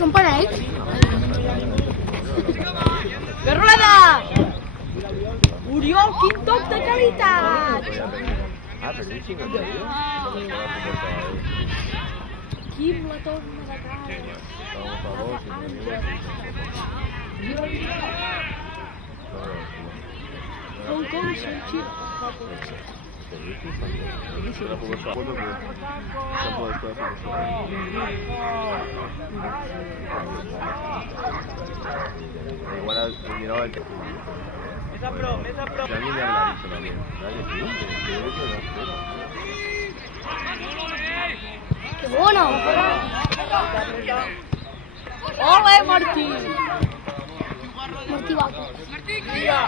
Són parells? Que rolada! Oriol, quin toc de qualitat! Quim la torna de cara. Hong Kong, són xips. Igual miraba el que mesa pro. Ya ni me habla dicho también. ¡Qué bueno! ¡Ole, Martí! Martí Vaca. Martí, cambia.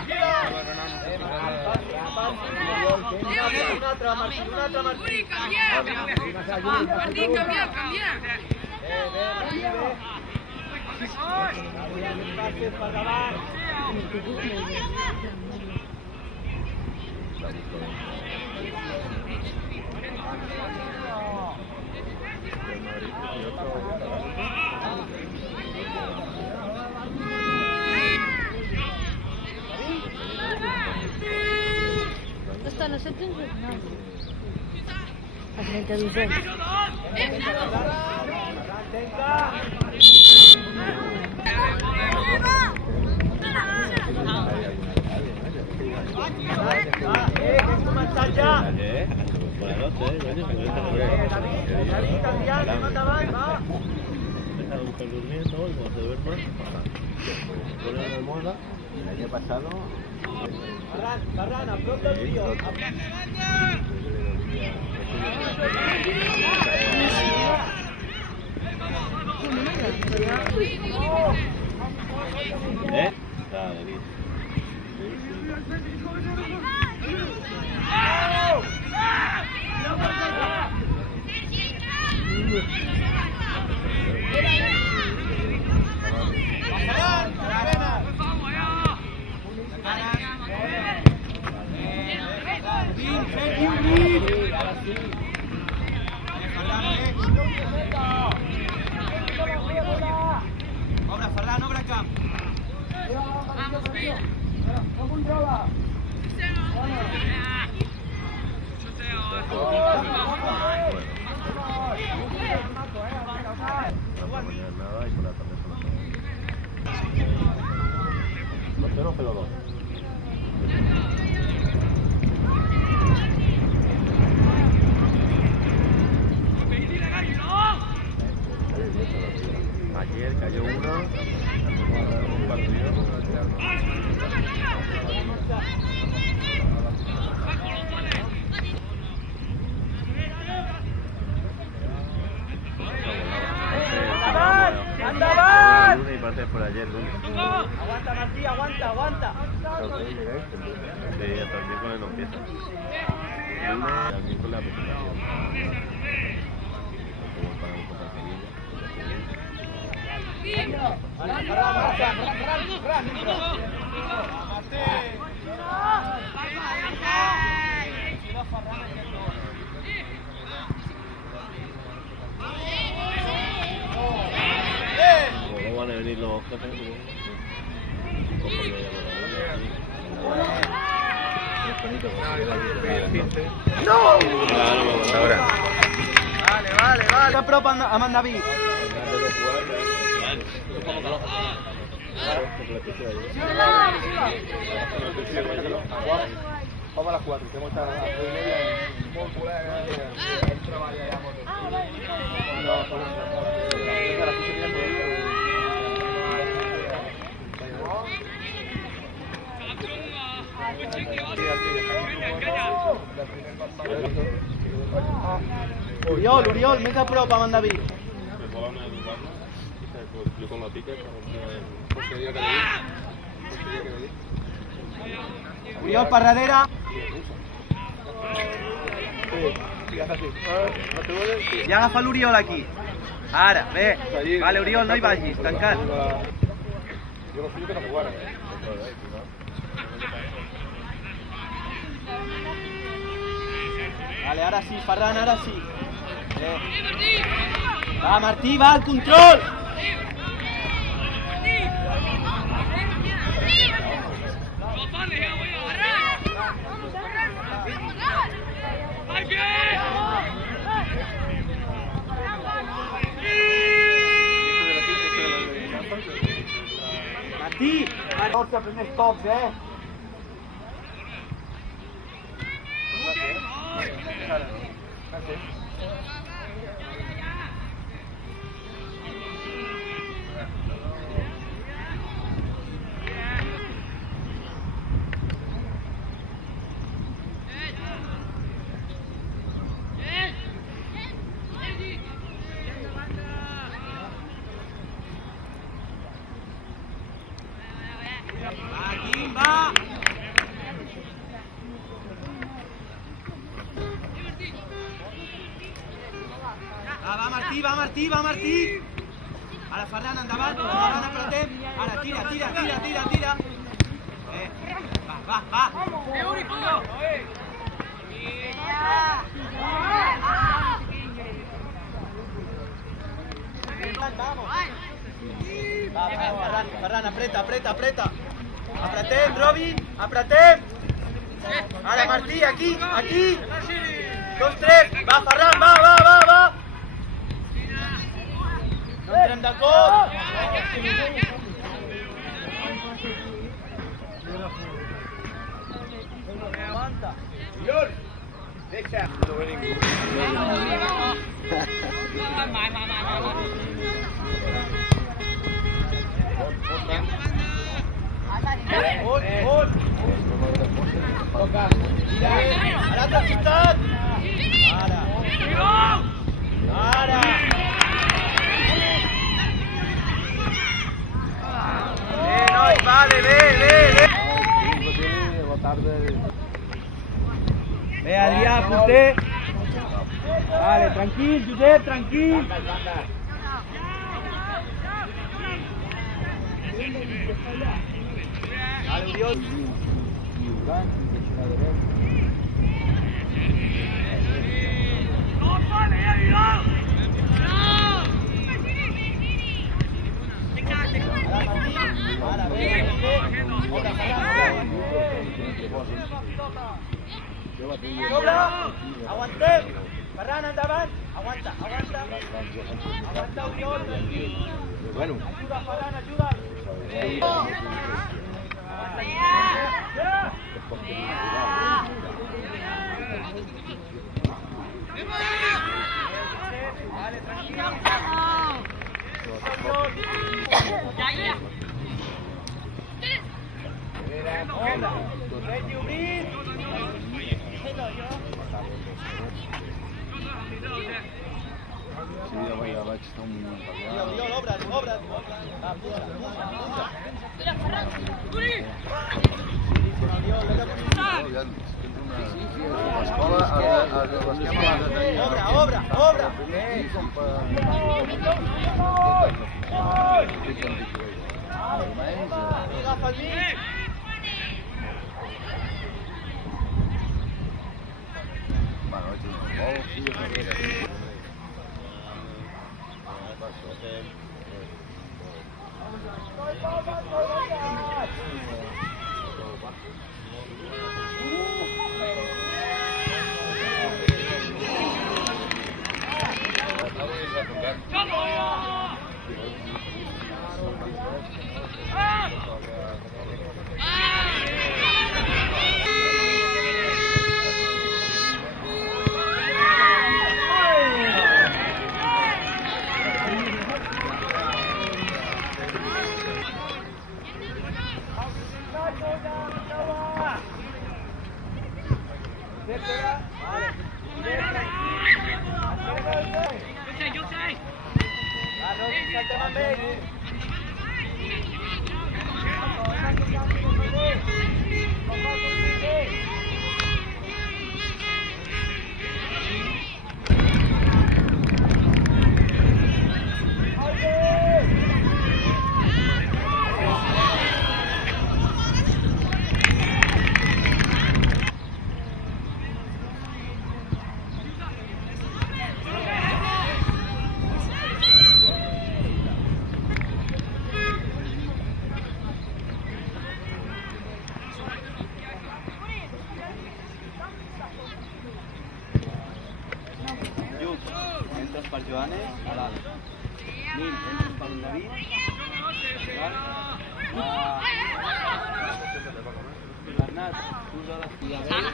Esta no se tiene nada. La gente dice. Durmiendo y cuando se duerma, pone la almohada. El año pasado. Barrana, pronto el tío. Ayer cayó uno, un partido. ¡Anda! Y parece por ayer, ¿no? Aguanta, Martí, aguanta. Sí, hasta el miércoles no empieza. El lunes, al miércoles la presentación. Como para un poco ¿cómo van a venir los jefes? ¡No! Ahora. Vale. La propa a Mandaví. Vamos a las 4, tenemos que estar a las 3:30 en Oriol, més a prop amb en David. Jo con la pica, Oriol per darrere. Ja agafa l'Oriol aquí. Ara, bé. Vale, Oriol, no hi vagis, tancat. Jo no sé que no jugara. Vale, ara sí, Ferran, ara sí. Va, Martí, va, al control! Martí! Força, primers tocs, Va! Va, Martí! Ara, Ferran, endavant, apretem. Ara, tira. Va! Va, Ferran, apreta. Apretem, Robin, apretem. Ara, Martí, aquí. 2, 3, va, Ferran, va. No entrem de cop. Deixa. Hold. A l'altre costat. Ara. Noi, vale, bé. Bé, Adrià, porter. Vale, tranquil, Josep, tranquil. Vale, Oriol. Ara, bé. Sobre, aguantem. Ferran, endavant. Aguanta. Aguanta, Oriol. Bueno. Ajuda, Ferran, ajuda. Vale, tranquilo. Vegi obrir. Sí, ja vaig estar un moment parlant. Oriol, obre't. Va, puja. L'escola ha de tenir... Obre. Agafa el mig. Lluc, entres per Joanes, a dalt. Nil, entres per David. Bernat, tu a l'espiador.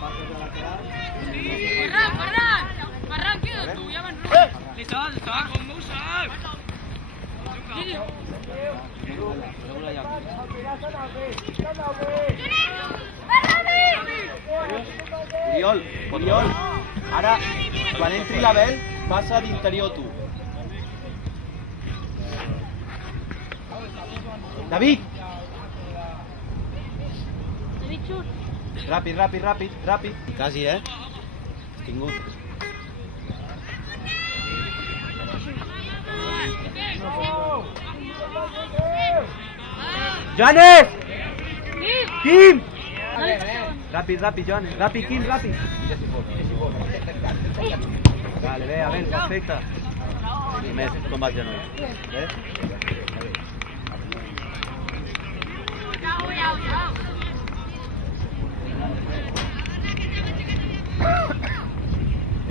Passes a lateral. Ferran, queda't tu, ja van. Oriol, ara, quan entri l'Abel, passa d'interior tu. David! David, xut. Ràpid. Quasi, Has tingut. Joanes! Quim! Ràpid, Joanes. Ràpid, Quim, ràpid. Vale, bé, Abel, perfecte. Més, com va el genoll.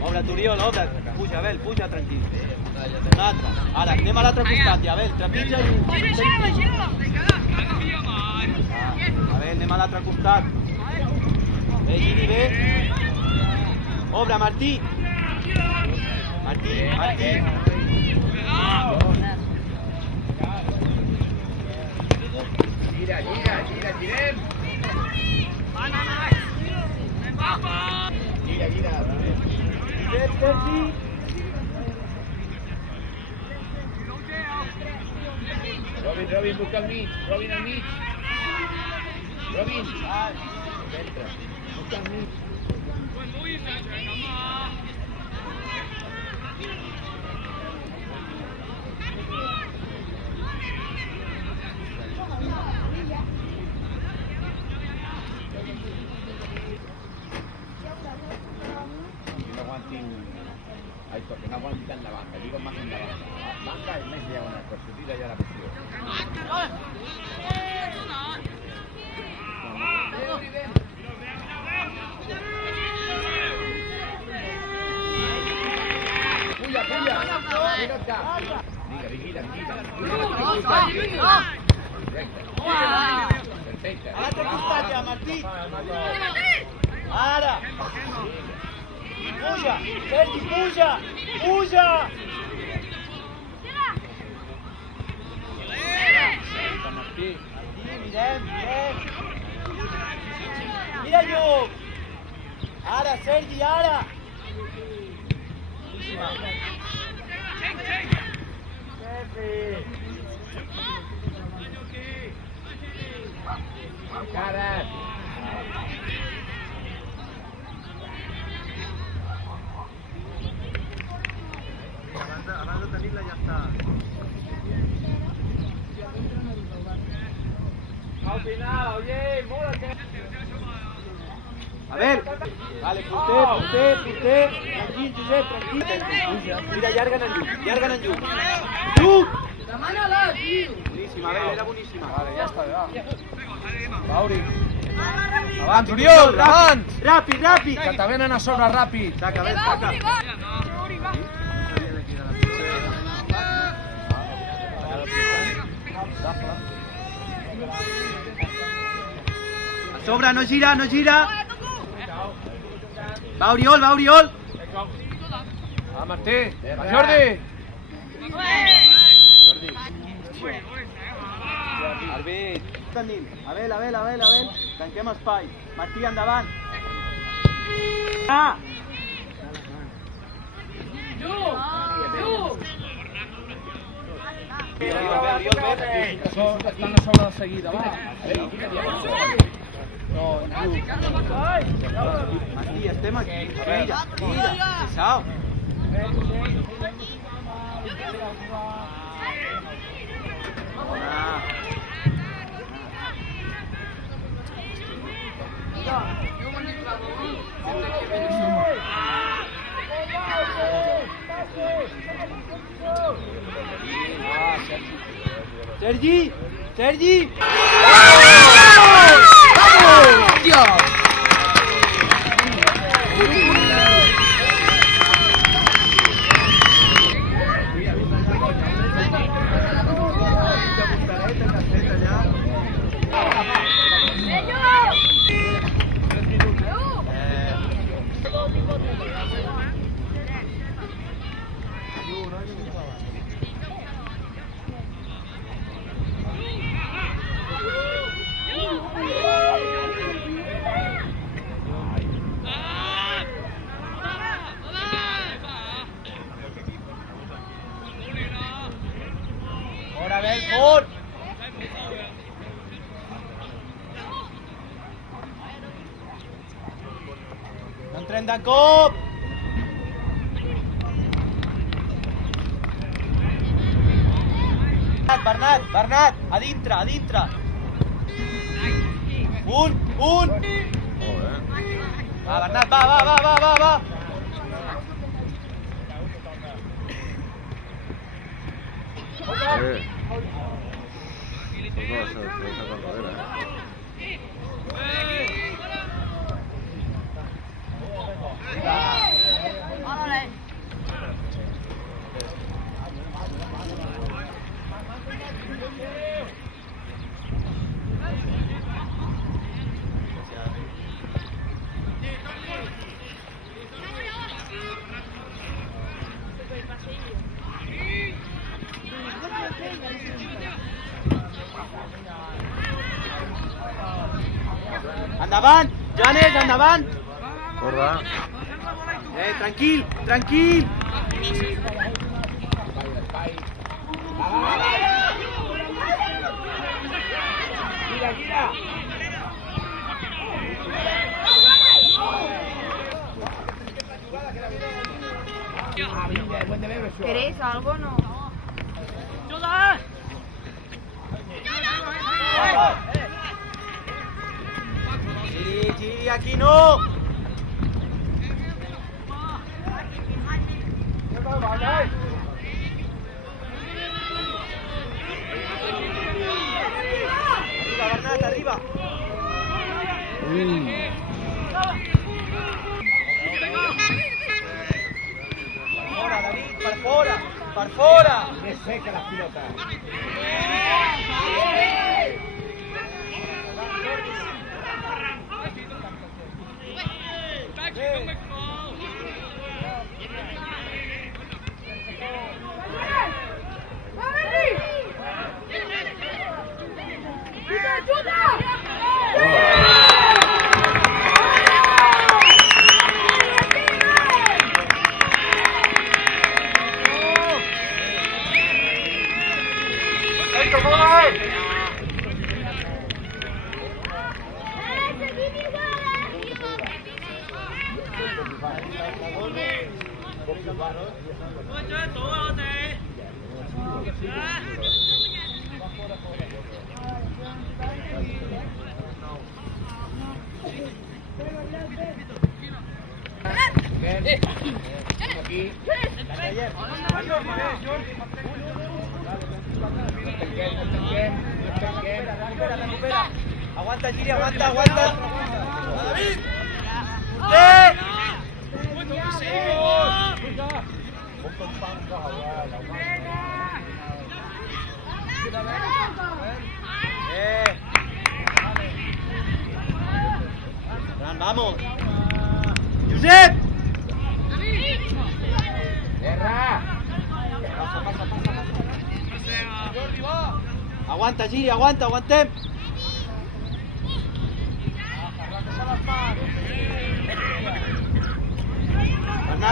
Obre't, Oriol, obre't. Puja, Abel, puja, tranquil. Un altre. Ara, anem a l'altre costat, ja, Abel. Trepitja i... Abel, anem a l'altre costat. Bé, Gini, bé. Obre, Martí. Martí. Gira, girem. Gira. Robin, busca el mig. Robin al mig. Robin. Entra. Busca el mig. Que no aguantan la banca, digo más en la banca. La banca es más diagonal, por su tira ya la presión. Puya. Vigila. Perfecte. A l'altre costat ja, Martí. Ara. Puja, Sergi, puja! Martí, mirem. Mira, Lluc! Ara, Sergi, ara! Caras. Abans de tenir-la ja està. Al final, oye, mola que... A ver, vale, porter, tranquil, Josep, tranquil. Mira, llarguen en Lluc. Lluc! Demana-la, tio. Boníssima, Abel, era boníssima. Vale, ja està, va. Mauri. Abans, Oriol, abans! Ràpid! Que te venen a sobre ràpid. Saca, Abel, saca. A sobre, no gira. Va, Oriol. Va, Martí. Va, Jordi. Arbit. Abel. Tanquem espai. Martí, endavant. Stanno solo da seguire, va. No, Matías, tema aquí. Mira, mira. Chao. Sergi, Sergi. Ahora ven, Ford. No entren de cop. Bernat, a dintre, a dintre. Un. Joder. Va, Bernat, va. Son cosas corredera, Endavant, Janes, endavant. Corre. Tranquil. ¿Queréis algo o no? Giri, aquí no. Arriba, Bernat, arriba. Fora, David, per fora. Que seca la pilota. Aquí. Aguanta, Giri, aguanta. David. Fran, vamos. Josep. Guerra. Pasa. Aguanta, Giri, aguantem.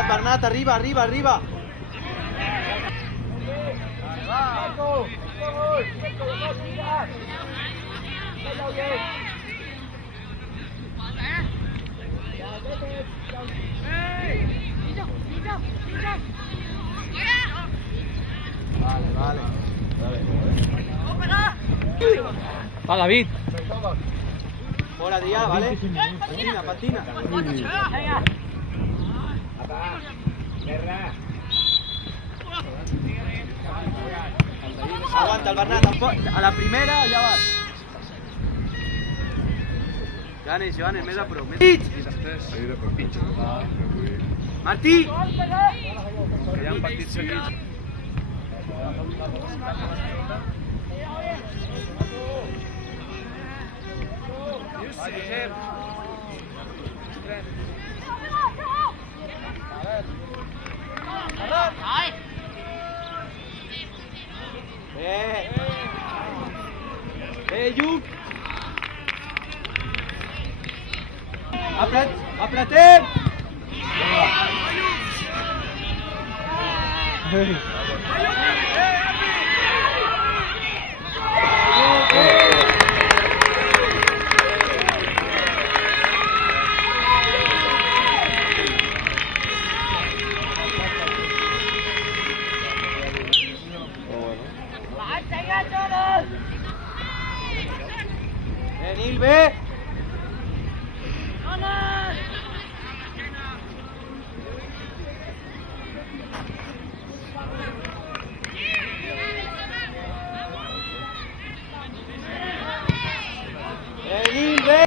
Bernat, arriba, arriba, arriba. Vale. Va, David. Fuera de ya, ¿vale? Patina. Aguanta el Bernat, a la primera ya vas. Joanes, mesa pro. Martí! Ja han partit seguits. Lluc! Apretem! Nil, ve! Nil, ve!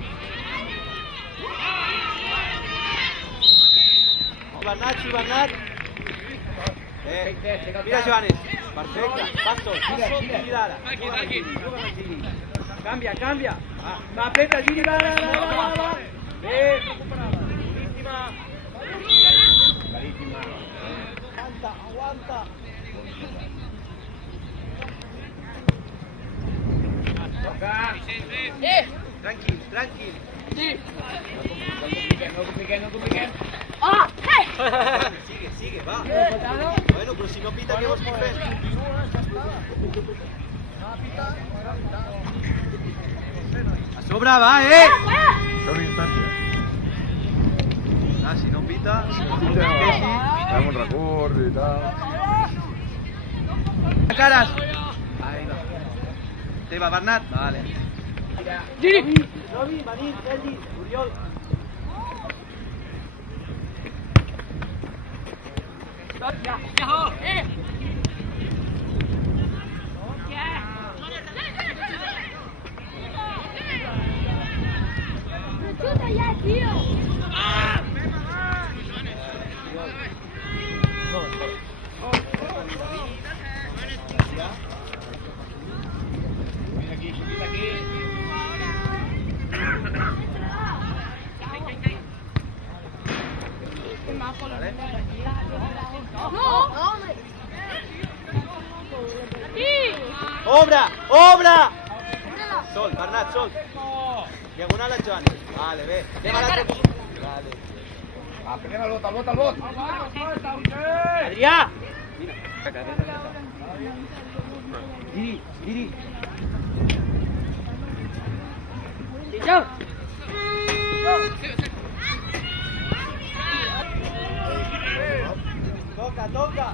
Bernat. Mira, Joanes. Perfecte. Passo. Girada. Cambia. Va, apreta, Giri, va. Ve. Clarísima. Aguanta. Toca. Tranquil. Sí. No compliquen. Sigue, va. Bueno, pero si no pita, ¿qué vos quieres? A sobra va, Són instàncies. Si no pita, Fem un recurs i tal. caras. Ahí va. Teva, Bernat. Vale. Giri. Robi, Marín, Sergi, Oriol. Chuta ya, tío. Subid aquí. No, hombre. ¡Obra! Sol, Bernat, sol. Diagonal a Joan. Vale, ve. Lleva la Vale. Aprenem el bot. Adrià! Mira. Giri. Chao. Toca.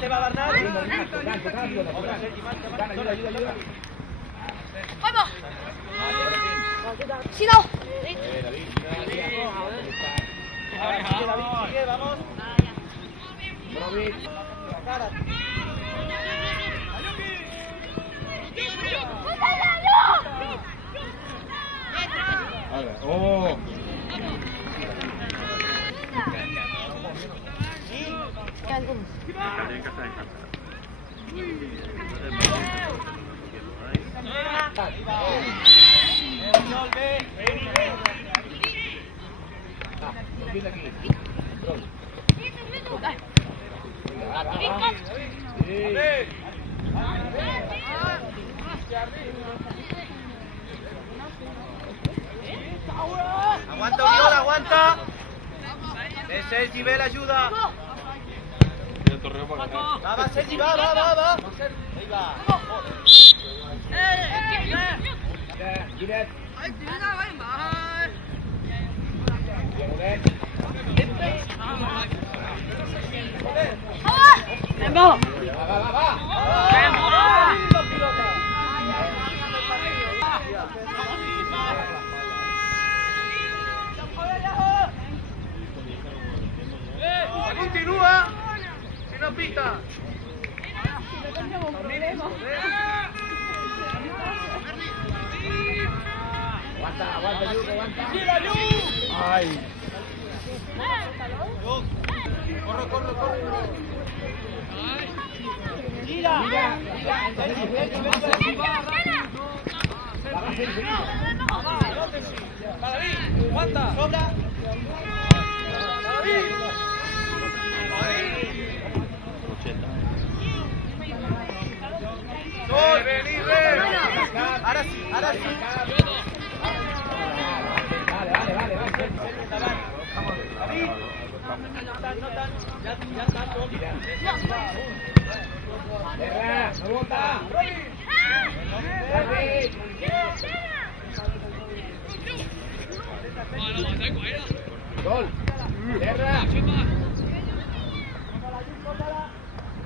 Te va Bernat. Vamos. Si no. Sigue, vamos. Oh. Estaría en casa de casa. Mira aquí. Aguanta, Oriol, aguanta. Sergi, ve la ayuda. Va, Sergi, va. Ahí va. Giret. Venga. Continúa. Si no pita. Aguanta, Yuko, aguanta. Ay. Corre. Gira. Aguanta. Sobra. Libre. Ahora sí. Vale. Ya está. Terra, no bota. Gol. Terra.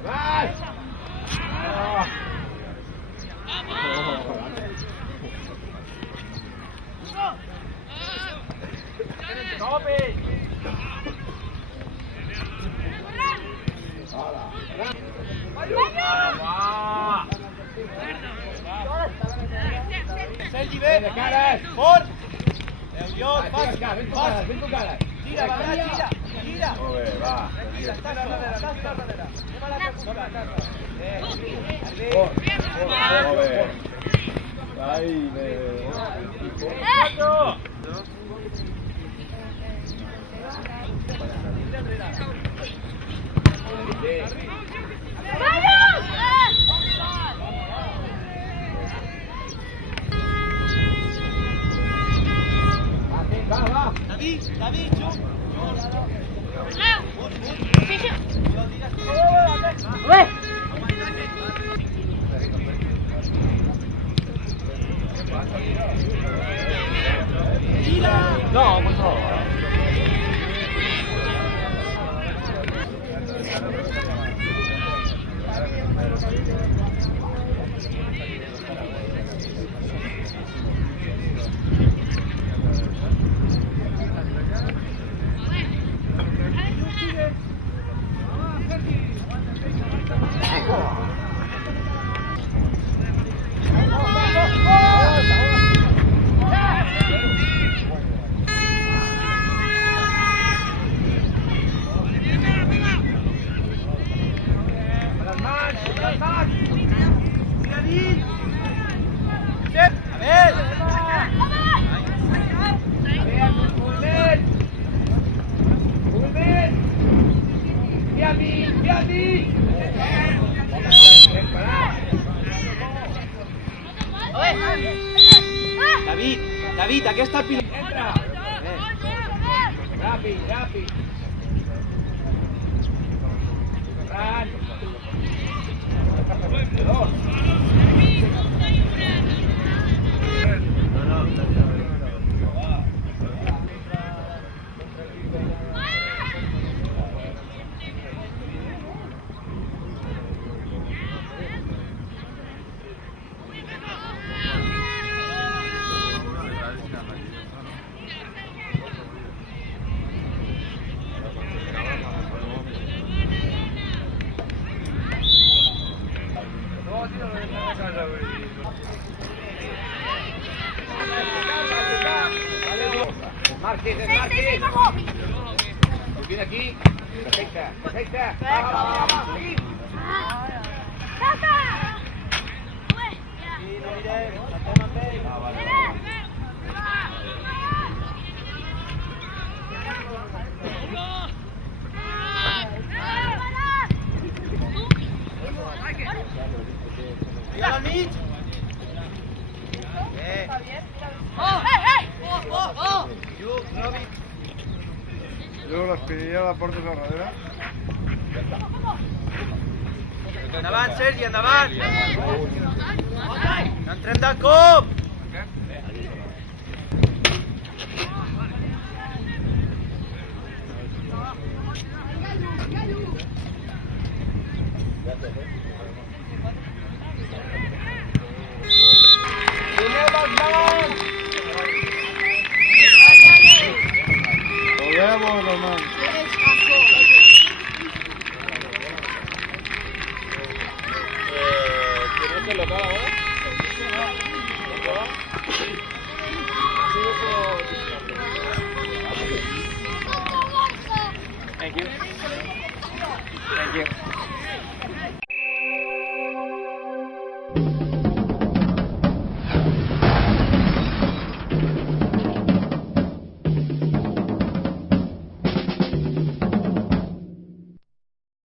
Vas. Sergi, ven. Caras. Por. Oriol, fácil. Ven tu cara. Gira. Joder, va. Joder. Ahí, va. David, No, por favor. David, aquí está el piloto. Rápido. Marques, es Marques. Pues viene aquí. Perfecta, perfecta. Va. Sí. Mira al Mitch. Luego las pediría a la porta de la radera. Endavant, Sergi, endavant. Entrem del cop. Volvemos, Román. ¿Tienes que local ahora? Thank you. Thank you.